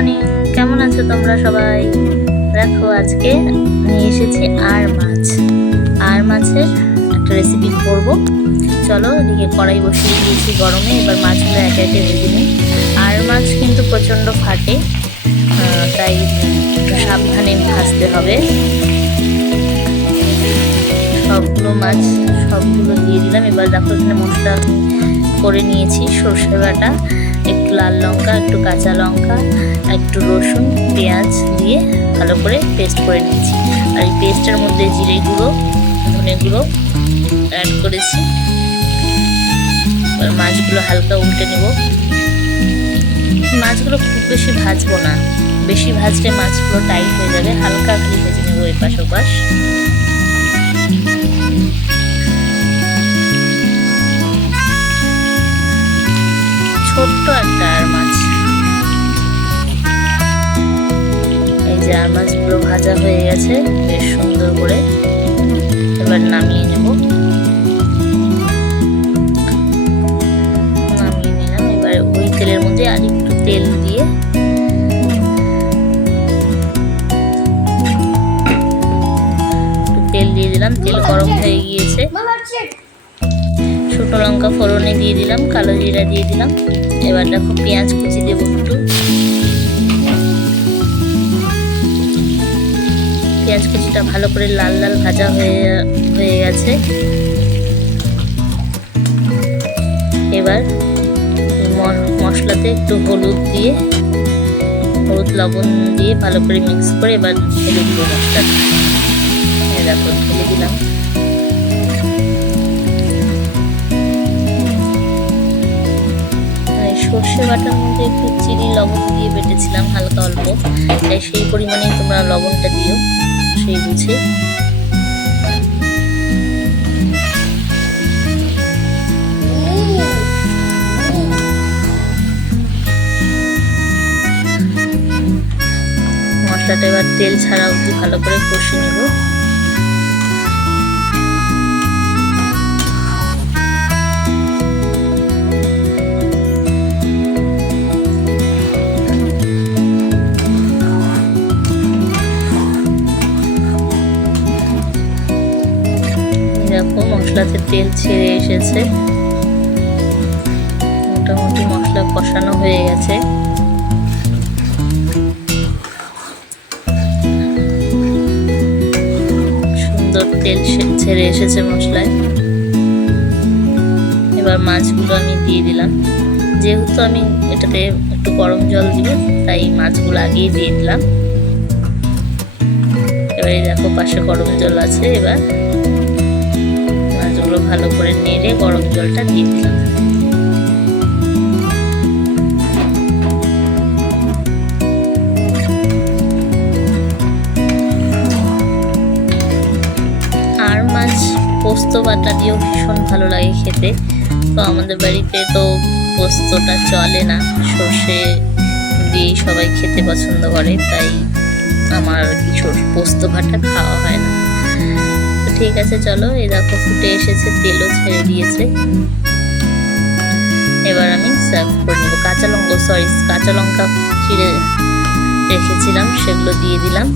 Morning, কেমন আছো তোমরা সবাই? দেখো আজকে নিয়ে এসেছি আর মাছের একটা রেসিপি করব। চলো, এদিকে কড়াই বসিয়ে দিয়েছি গরমে। এবার মাছগুলো একে একে ভেজে নিই। আর মাছ কিন্তু প্রচণ্ড ফাটে, তাই একটু সাবধানে ভাজতে হবে। সবগুলো দিয়ে দিলাম। এবার দেখো এখানে মশলা করে নিয়েছি। সর্ষে বাটা, একটু লাল লঙ্কা, একটু কাঁচা লঙ্কা, একটু রসুন, পেঁয়াজ দিয়ে ভালো করে পেস্ট করে নিয়েছি। আর এই পেস্টের মধ্যে জিরে গুঁড়ো, ধনে গুঁড়ো অ্যাড করেছি। এবার মাছগুলো হালকা উল্টে নেব। মাছগুলো খুব বেশি ভাজবো না, বেশি ভাজলে মাছগুলো টাইট হয়ে যাবে। হালকা খালি ভেজে নেবো এপাশ ওপাশ। ছোট্ট একটা আর মাছ। এই যে আর মাছগুলো ভাজা হয়ে গেছে বেশ সুন্দর করে। এবার নামিয়ে নেব। নামিয়ে নিলাম। এবার ওই তেলের মধ্যে আর একটু তেল দিয়ে দিলাম। তেল গরম হয়ে গিয়েছে। ছোটো লঙ্কা ফোড়নে দিয়ে দিলাম, কালো জিরা দিয়ে দিলাম। এবার দেখো পেঁয়াজ কুচি দেবো একটু। পেঁয়াজ কুচিটা ভালো করে লাল লাল ভাজা হয়ে গেছে। এবার মশলাতে একটু হলুদ লবণ দিয়ে ভালো করে মিক্স করে এবার ঢেলে দিব মশলাটা। দেখো ঢেলে দিলাম। সর্ষে বাটার মধ্যে একটু চিনি লবণ দিয়ে বেটেছিলাম হালকা অল্প, তাই সেই পরিমাণেই তোমরা লবণটা দিও সেই বুঝে। মশলাটা এবার তেল ছাড়া অবধি ভালো করে কষে নেব। দেখো মশলাতে তেল ছেড়ে এসেছে, মোটামুটি মশলা কষানো হয়ে গেছে। সুন্দর তেল ছেড়ে এসেছে মশলায়। এবার মাছগুলো আমি দিয়ে দিলাম। যেহেতু আমি এটাতে একটু গরম জল দিব, তাই মাছগুলো আগেই দিয়ে দিলাম। এবারে দেখো পাশে গরম জল আছে। এবার মাছগুলো ভালো করে নেড়ে গরম জলটা দিয়ে দিলাম। আর মাছ পোস্ত বাটা দিয়েও ভীষণ ভালো লাগে খেতে। তো আমাদের বাড়িতে তো পোস্তটা চলে না, সর্ষে দিয়েই সবাই খেতে পছন্দ করে, তাই আমার কিছু পোস্ত বাটা খাওয়া হয় না। ঠিক আছে, চলো। এই দেখো ফুটে এসেছে, তেলও ছেড়ে দিয়েছে। এবার আমি সার্ভ করে নেবো। কাঁচা লঙ্কা চিড়ে রেখেছিলাম, সেগুলো দিয়ে দিলাম।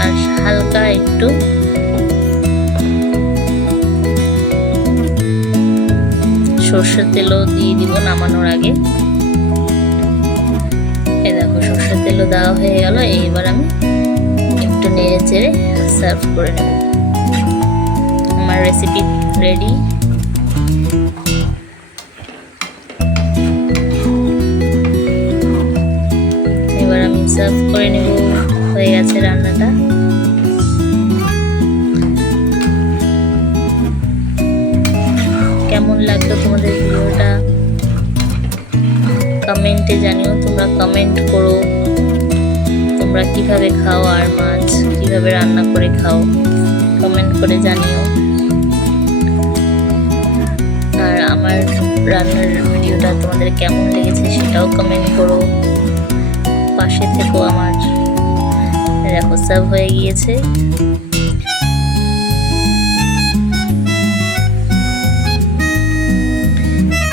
আর হালকা একটু সর্ষের তেলও দিয়ে দিব নামানোর আগে। এই দেখো সর্ষের তেলও দেওয়া হয়ে গেল। এইবার আমি একটু নেড়ে চেড়ে সার্ভ করে নেব। আমার রেসিপি রেডি। এবার আমি সার্ভ করে নেব। হয়ে গেছে রান্নাটা। কেমন লাগলো তোমাদের ভিডিওটা কমেন্টে জানিও। তোমরা কমেন্ট করো, তোমরা কিভাবে খাও, আর মাছ কিভাবে রান্না করে খাও, কমেন্ট করে জানিও। আর আমার রান্নার ভিডিওটা তোমাদের কেমন লেগেছে সেটাও কমেন্ট করো। পাশে থেকো আমার। দেখো সার্ভ হয়ে গিয়েছে।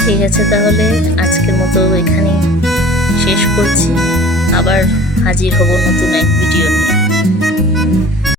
ঠিক আছে, তাহলে আজকের মতো এখানেই শেষ করছি। আবার হাজির হব নতুন এক ভিডিও নিয়ে।